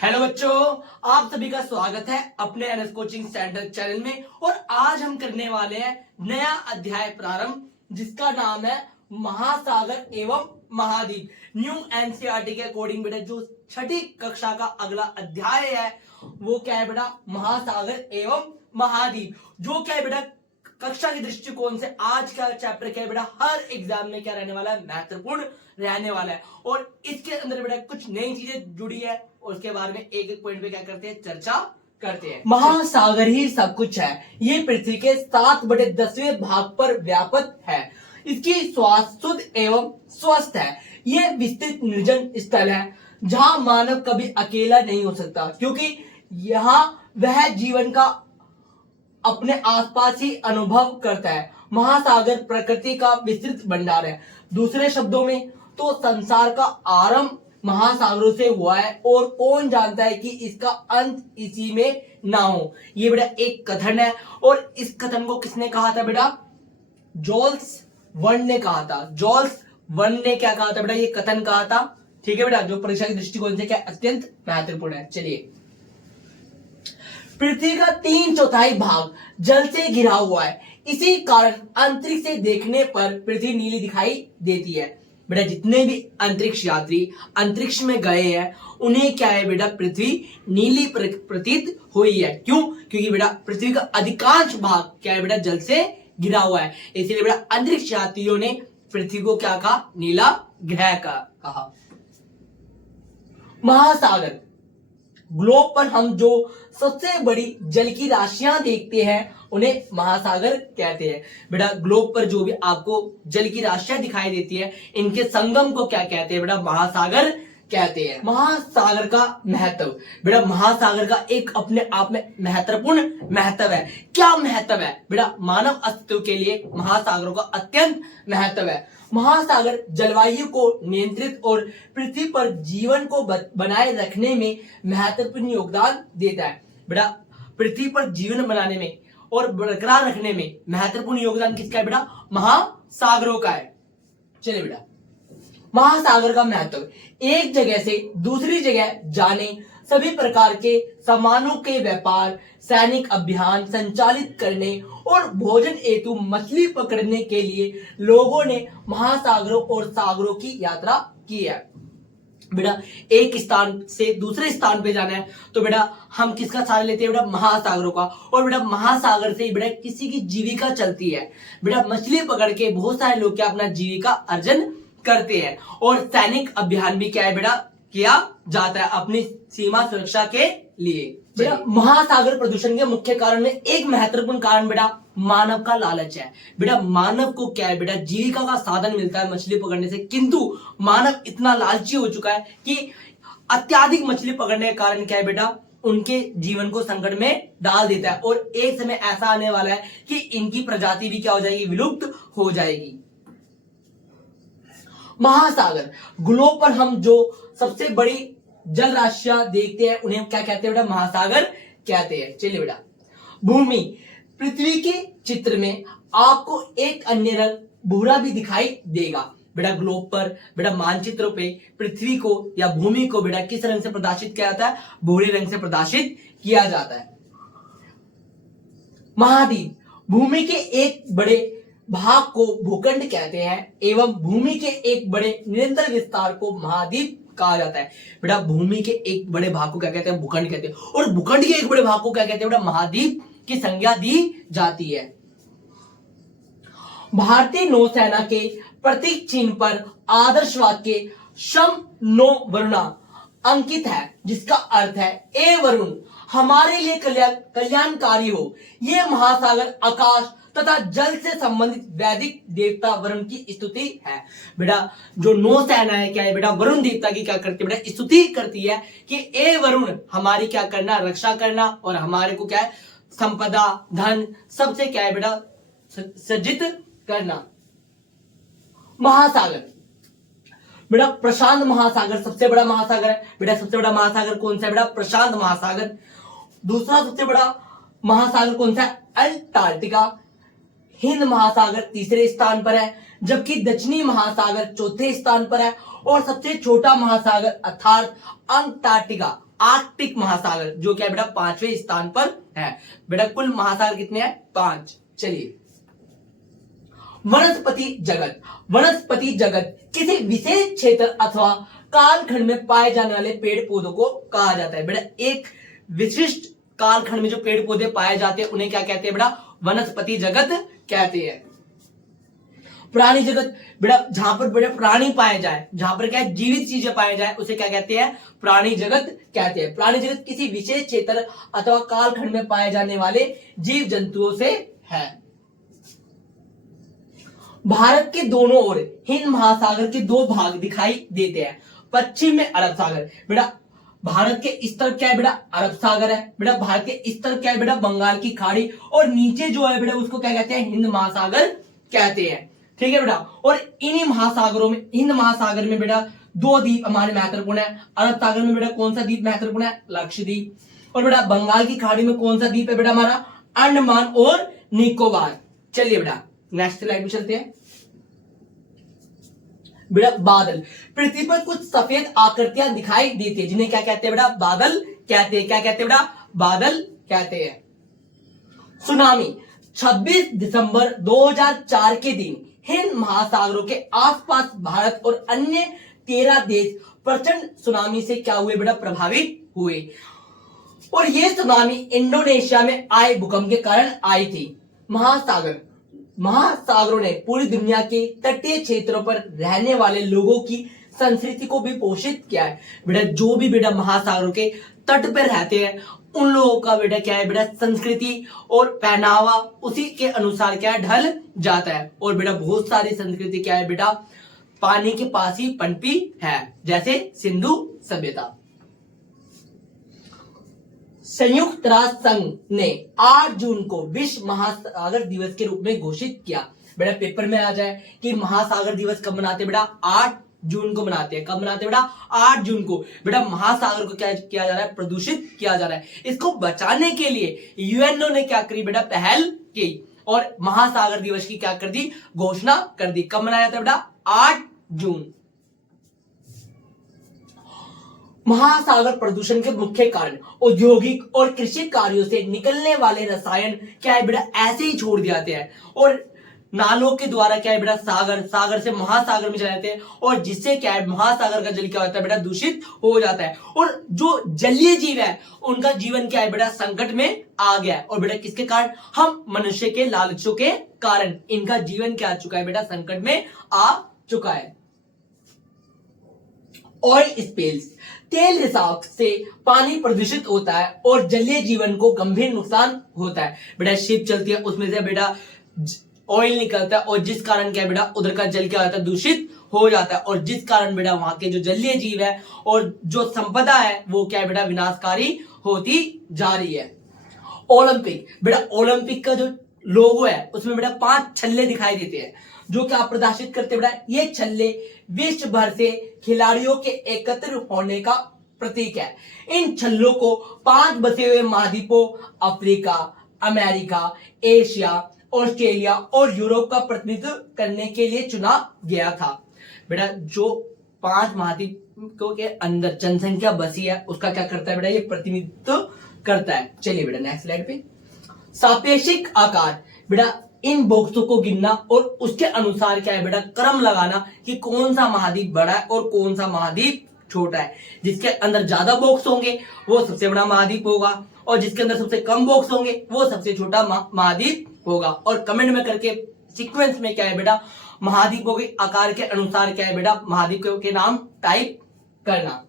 Hello बच्चों, आप सभी का स्वागत है अपने एनएस कोचिंग सेंटर चैनल में। और आज हम करने वाले हैं नया अध्याय प्रारंभ, जिसका नाम है महासागर एवं महाद्वीप। न्यू एनसीईआरटी के अकॉर्डिंग बेटा जो छठी कक्षा का अगला अध्याय है वो क्या है बेटा, महासागर एवं महाद्वीप। जो क्या है बेटा कक्षा के दृष्टिकोण से आज का चैप्टर क्या है बेटा, हर एग्जाम में क्या रहने वाला है, महत्वपूर्ण रहने वाला है। और इसके अंदर बेटा कुछ नई चीजें जुड़ी है और उसके बारे में एक एक पॉइंट पे क्या करते हैं, चर्चा करते हैं। महासागर ही सब कुछ है। ये पृथ्वी के 7/10वें भाग पर व्याप्त है। इसकी श्वास शुद्ध एवं स्वस्थ है। ये विस्तृत निर्जन स्थल है जहां मानव कभी अकेला नहीं हो सकता, क्योंकि यहाँ वह जीवन का अपने आसपास ही अनुभव करता है। महासागर प्रकृति का विस्तृत भंडार है। दूसरे शब्दों में तो संसार का आरंभ महासागरों से हुआ है और कौन जानता है कि इसका अंत इसी में ना हो। ये बेटा एक कथन है और इस कथन को किसने कहा था बेटा, जूल्स वर्न ने कहा था। जूल्स वर्न ने क्या कहा था बेटा, ये कथन कहा था। ठीक है बेटा, जो परीक्षा के दृष्टिकोण से क्या अत्यंत महत्वपूर्ण है। चलिए, पृथ्वी का 3/4 भाग जल से घिरा हुआ है। इसी कारण अंतरिक्ष से देखने पर पृथ्वी नीली दिखाई देती है। बेटा जितने भी अंतरिक्ष यात्री अंतरिक्ष में गए हैं उन्हें क्या है बेटा, पृथ्वी नीली प्रतीत हुई है। क्यों? क्योंकि बेटा पृथ्वी का अधिकांश भाग क्या है बेटा, जल से घिरा हुआ है। इसलिए बेटा अंतरिक्ष यात्रियों ने पृथ्वी को क्या कहा, नीला ग्रह का कहा। महासागर ग्लोब पर हम जो सबसे बड़ी जल की राशियां देखते हैं उन्हें महासागर कहते हैं। बेटा ग्लोब पर जो भी आपको जल की राशियां दिखाई देती है इनके संगम को क्या कहते हैं बेटा, महासागर कहते हैं। महासागर का महत्व, बेटा महासागर का एक अपने आप में महत्वपूर्ण महत्व है। क्या महत्व है बेटा, मानव अस्तित्व के लिए महासागरों का अत्यंत महत्व है। महासागर जलवायु को नियंत्रित और पृथ्वी पर जीवन को बनाए रखने में महत्वपूर्ण योगदान देता है। बेटा पृथ्वी पर जीवन बनाने में और बरकरार रखने में महत्वपूर्ण योगदान किसका है बेटा, महासागरों का है। चलिए बेटा, महासागर का महत्व, एक जगह से दूसरी जगह जाने, सभी प्रकार के सामानों के व्यापार, सैनिक अभियान संचालित करने और भोजन हेतु मछली पकड़ने के लिए लोगों ने महासागरों और सागरों की यात्रा की है। बेटा एक स्थान से दूसरे स्थान पे जाना है तो बेटा हम किसका सहारा लेते हैं बेटा, महासागरों का। और बेटा महासागर से बेटा किसी की जीविका चलती है। बेटा मछली पकड़ के बहुत सारे लोग क्या अपना जीविका अर्जन करते हैं। और सैनिक अभियान भी क्या है बेटा, किया जाता है अपनी सीमा सुरक्षा के लिए। बेटा महासागर प्रदूषण के मुख्य कारण में एक महत्वपूर्ण कारण बेटा मानव का लालच है। बेटा मानव को क्या है बेटा, जीविका का साधन मिलता है मछली पकड़ने से, किंतु मानव इतना लालची हो चुका है कि अत्याधिक मछली पकड़ने के कारण क्या है बेटा, उनके जीवन को संकट में डाल देता है। और एक समय ऐसा आने वाला है कि इनकी प्रजाति भी क्या हो जाएगी, विलुप्त हो जाएगी। महासागर ग्लोब पर हम जो सबसे बड़ी जल राशियां देखते हैं उन्हें क्या कहते हैं बेटा, महासागर कहते हैं। चलिए बेटा, भूमि, पृथ्वी के चित्र में आपको एक अन्य रंग भूरा भी दिखाई देगा। बेटा ग्लोब पर बेटा मानचित्रों पे पृथ्वी को या भूमि को बेटा किस रंग से प्रदर्शित किया जाता है, भूरे रंग से प्रदर्शित किया जाता है। महाद्वीप, भूमि के एक बड़े भाग को भूखंड कहते हैं एवं भूमि के एक बड़े निरंतर विस्तार को महाद्वीप कहा जाता है। बेटा भूमि के एक बड़े भाग को क्या कहते हैं, भूखंड कहते हैं। और भूखंड के एक बड़े भाग को क्या कहते हैं बेटा, महाद्वीप की संज्ञा दी जाती है। भारतीय नौसेना के प्रतीक चिन्ह पर आदर्श वाक्य शम नो वरुणा अंकित है, जिसका अर्थ है ए वरुण हमारे लिए कल्याणकारी हो। यह महासागर, आकाश तथा जल से संबंधित वैदिक देवता वरुण की स्तुति है। बेटा जो नौसेना है क्या है बेटा, वरुण देवता की क्या करती है बेटा, स्तुति करती है कि ए वरुण हमारी क्या करना, रक्षा करना और हमारे को क्या है, संपदा धन सबसे क्या है बेटा, सज्जित करना। महासागर, बेटा प्रशांत महासागर सबसे बड़ा महासागर है। बेटा सबसे बड़ा महासागर कौन सा है बेटा, प्रशांत महासागर। दूसरा सबसे बड़ा महासागर कौन सा है, अंटार्कटिका। हिंद महासागर तीसरे स्थान पर है। जबकि दक्षिणी महासागर चौथे स्थान पर है और सबसे छोटा महासागर अर्थात अंटार्कटिका आर्कटिक महासागर जो क्या है बेटा 5वें स्थान पर है। बेटा कुल महासागर कितने हैं? 5। चलिए, वनस्पति जगत किसी विशेष क्षेत्र अथवा कालखंड में पाए जाने वाले पेड़ पौधों को कहा जाता है। बेटा एक विशिष्ट कालखंड में जो पेड़ पौधे पाए जाते हैं उन्हें क्या कहते हैं? बेटा वनस्पति जगत कहते हैं। प्राणी जगत, बेटा जहां पर बेटा प्राणी पाए जाए, जहां पर क्या जीवित चीजें पाए जाए उसे क्या कहते हैं? प्राणी जगत कहते हैं। प्राणी जगत किसी विशेष क्षेत्र अथवा कालखंड में पाए जाने वाले जीव जंतुओं से है। भारत के दोनों ओर हिंद महासागर के 2 भाग दिखाई देते हैं। पश्चिम में अरब सागर, बेटा भारत के इस तरफ क्या है? बेटा अरब सागर है। बेटा भारत के इस तरफ क्या है? बेटा बंगाल की खाड़ी, और नीचे जो है बेटा उसको क्या कहते हैं? हिंद महासागर कहते हैं। ठीक है बेटा, और इन्हीं महासागरों में, हिंद महासागर में बेटा 2 द्वीप हमारे महत्वपूर्ण है। अरब सागर में बेटा कौन सा द्वीप महत्वपूर्ण है? लक्षद्वीप। और बेटा बंगाल की खाड़ी में कौन सा द्वीप है बेटा? हमारा अंडमान और निकोबार। चलिए बेटा नेक्स्ट स्लाइड में चलते हैं। बेटा बादल, पृथ्वी पर कुछ सफेद आकृतियां दिखाई देती है जिन्हें क्या कहते हैं? बेटा बादल कहते हैं। क्या कहते हैं बेटा? बादल कहते हैं। सुनामी, 26 दिसंबर 2004 के दिन हिंद महासागरों के आसपास भारत और अन्य 13 देश प्रचंड सुनामी से क्या हुए? बेटा प्रभावित हुए, और यह सुनामी इंडोनेशिया में आए भूकंप के कारण आई थी। महासागरों ने पूरी दुनिया के तटीय क्षेत्रों पर रहने वाले लोगों की संस्कृति को भी पोषित किया है। बेटा जो भी बेटा महासागरों के तट पर रहते हैं उन लोगों का बेटा क्या है? बेटा संस्कृति और पहनावा उसी के अनुसार क्या है? ढल जाता है। और बेटा बहुत सारी संस्कृति क्या है? बेटा पानी के पास ही पनपी है, जैसे सिंधु सभ्यता। संयुक्त राष्ट्र संघ ने 8 जून को विश्व महासागर दिवस के रूप में घोषित किया। बेटा पेपर में आ जाए कि महासागर दिवस कब मनाते हैं? बेटा 8 जून को मनाते हैं। कब मनाते हैं बेटा? 8 जून को। बेटा महासागर को क्या किया जा रहा है? प्रदूषित किया जा रहा है। इसको बचाने के लिए यूएनओ ने क्या करी? बेटा पहल की और महासागर दिवस की क्या कर दी? घोषणा कर दी। कब मनाया जाता है बेटा? 8 जून। महासागर प्रदूषण के मुख्य कारण औद्योगिक और कृषि कार्यों से निकलने वाले रसायन क्या है बेटा? ऐसे ही छोड़ दिए जाते हैं और नालों के द्वारा क्या है बेटा? सागर से महासागर में चले जाते हैं, और जिससे क्या है? महासागर का जल क्या होता है बेटा? दूषित हो जाता है, और जो जलीय जीव है उनका जीवन क्या है बेटा? संकट में आ गया है। और बेटा किसके कारण? हम मनुष्य के लालचों के कारण इनका जीवन क्या आ चुका है बेटा? संकट में आ चुका है। ऑयल स्पिल्स, तेल रिसाव से पानी प्रदूषित होता है और जलीय जीवन को गंभीर नुकसान होता है। बेटा शिप चलती है उसमें से बेटा ऑयल निकलता है, और जिस कारण क्या बेटा? उधर का जल क्या होता है? दूषित हो जाता है, और जिस कारण बेटा वहां के जो जलीय जीव है और जो संपदा है वो क्या है बेटा? विनाशकारी होती जा रही है। ओलंपिक, बेटा ओलंपिक का जो लोगो है उसमें बेटा 5 छल्ले दिखाई देते हैं जो क्या प्रदर्शित करते बेटा? ये छल्ले विश्व भर से खिलाड़ियों के एकत्र होने का प्रतीक है। इन छल्लों को 5 बसे हुए महाद्वीपों अफ्रीका, अमेरिका, एशिया, ऑस्ट्रेलिया और यूरोप का प्रतिनिधित्व करने के लिए चुना गया था। बेटा जो 5 महाद्वीपों के अंदर जनसंख्या बसी है उसका क्या करता है बेटा? ये प्रतिनिधित्व करता है। चलिए बेटा नेक्स्ट स्लाइड पे। सापेक्षिक आकार, बेटा इन बॉक्सों को गिनना और उसके अनुसार क्या है बेटा? क्रम लगाना कि कौन सा महाद्वीप बड़ा है और कौन सा महाद्वीप छोटा है। जिसके अंदर ज्यादा बॉक्स होंगे वो सबसे बड़ा महाद्वीप होगा, और जिसके अंदर सबसे कम बॉक्स होंगे वो सबसे छोटा महाद्वीप होगा। और कमेंट में करके सीक्वेंस में क्या है बेटा? महाद्वीपों के आकार के अनुसार क्या है बेटा? महाद्वीपों के नाम टाइप करना।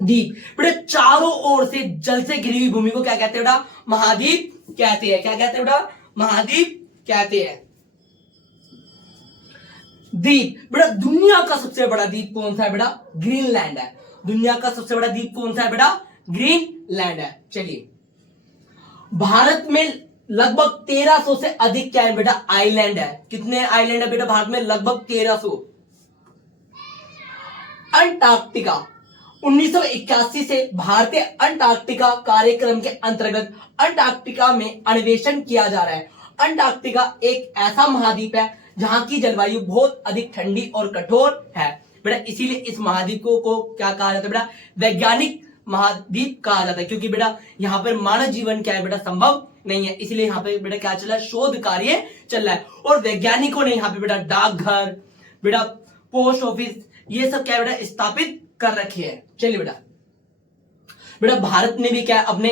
द्वीप, बेटा चारों ओर से जल से घिरी हुई भूमि को क्या कहते हैं बेटा? महाद्वीप कहते हैं। क्या कहते हैं बेटा? महाद्वीप कहते हैं। द्वीप, बेटा दुनिया का सबसे बड़ा द्वीप कौन सा है बेटा? ग्रीनलैंड है। दुनिया का सबसे बड़ा द्वीप कौन सा है बेटा? ग्रीनलैंड है। चलिए, भारत में लगभग 1300 से अधिक क्या है बेटा? आइलैंड है। कितने आइलैंड है बेटा भारत में? लगभग 1300। अंटार्कटिका, 1981 से भारतीय अंटार्कटिका कार्यक्रम के अंतर्गत अंटार्कटिका में अन्वेषण किया जा रहा है। अंटार्कटिका एक ऐसा महाद्वीप है जहां की जलवायु बहुत अधिक ठंडी और कठोर है। बेटा इसीलिए इस महाद्वीप को क्या कहा जाता है बेटा, वैज्ञानिक महाद्वीप कहा जाता है, क्योंकि बेटा यहाँ पर मानव जीवन क्या है बेटा, संभव नहीं है। इसलिए यहाँ पे बेटा क्या चल रहा है, शोध कार्य चल रहा है। और वैज्ञानिकों ने यहाँ पे बेटा डाकघर, बेटा पोस्ट ऑफिस, ये सब क्या है बेटा स्थापित कर रखे हैं। चलिए बेटा, बेटा भारत ने भी क्या है अपने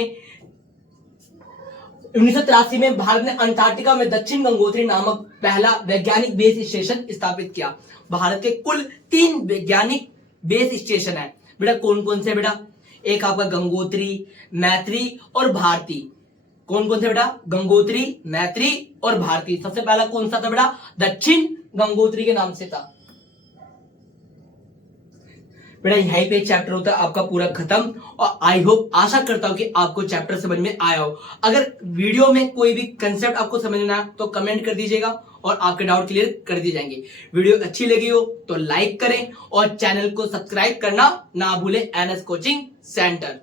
1983 में भारत ने अंटार्कटिका में दक्षिण गंगोत्री नामक पहला वैज्ञानिक बेस स्टेशन स्थापित किया। भारत के कुल 3 वैज्ञानिक बेस स्टेशन है बेटा। कौन कौन से बेटा, एक आपका गंगोत्री, मैत्री और भारती। कौन कौन से बेटा, गंगोत्री, मैत्री और भारती। सबसे पहला कौन सा था बेटा, दक्षिण गंगोत्री के नाम से था बेटा। यहीं पे चैप्टर होता है आपका पूरा खत्म। और आई होप, आशा करता हूं कि आपको चैप्टर समझ में आया हो। अगर वीडियो में कोई भी कंसेप्ट आपको समझ में आया तो कमेंट कर दीजिएगा और आपके डाउट क्लियर कर दिए जाएंगे। वीडियो अच्छी लगी हो तो लाइक करें और चैनल को सब्सक्राइब करना ना भूलें, एनएस कोचिंग सेंटर।